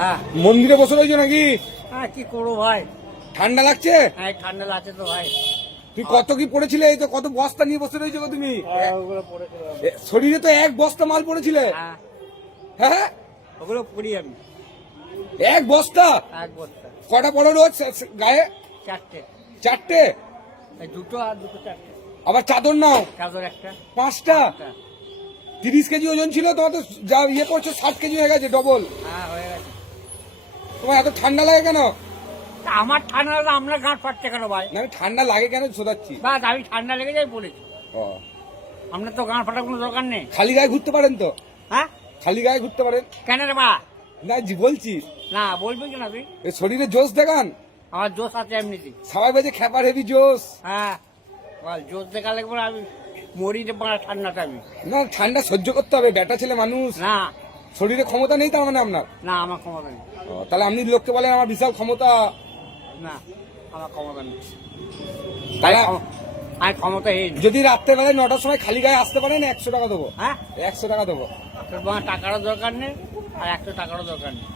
হ্যাঁ। মন্দিরে বসে রয়েছে নাকি? হ্যাঁ, কি করবো ভাই? ঠান্ডা লাগছে? হ্যাঁ, ঠান্ডা লাগছে তো ভাই। তুই কত কি পড়েছিলে? এই তো কত বস্তা নিয়ে বসে রয়েছে গো তুমি। ওগুলো পড়েছিল। শরীরে তো এক বস্তা মাল পড়েছিলে। হ্যাঁ, হ্যাঁ, ওগুলো পড়ি আমি। এক বস্তা? এক বস্তা। কটা পড়ো রোজ গায়ে? চারটে। চারটে? এই দুটো আর দুটো চারটে। আবার চাদর নাও চাদর একটা। পাঁচটা। 30 কেজি ওজন ছিল তোমার, তো যা ইয়ে করছো 60 কেজি হয়ে গেছে, ডবল। হ্যাঁ, হয়ে গেছে। তোমার এত ঠান্ডা লাগে কেন? তা আমার ঠান্ডা লাগলে আপনার গাঁট ফাটছে কেন ভাই? না, আমি ঠান্ডা লাগে কেন শোধাচ্ছি। বাস, আমি ঠান্ডা লেগে যাই বলেছি। ও, আপনার তো গাঁট ফাটার কোনো দরকার নেই। খালি গায়ে ঘুরতে পারেন তো? হ্যাঁ, খালি গায়ে ঘুরতে পারেন? কেন রে বা? না বলছি, না, বলবেন কেন তুই? এই শরীরে জোশ দেখান। আমার জোশ আছে এমনিতে। সবাই বলছে খেপার হেভি জোশ। হ্যাঁ, বল, জোশ দেখালে পরে আমি মরি যে পাড়া ঠান্ডাটা আমি। না, ঠান্ডা সহ্য করতে হবে, বেটা ছেলে মানুষ। না, শরীরে ক্ষমতা নেই তার মানে আপনার? না, আমার ক্ষমতা নেই। ও, তাহলে আপনি লোককে বলেন আমার বিশাল ক্ষমতা। না, আমার ক্ষমতা নেই। তাহলে আমি ক্ষমতাহীন। যদি রাত্রেবেলায় 9টার সময় খালি গায়ে আসতে পারেন 100 টাকা দেবো। হ্যাঁ, 100 টাকা দেবো। তোর টাকারও দরকার নেই আর 100 টাকারও দরকার নেই।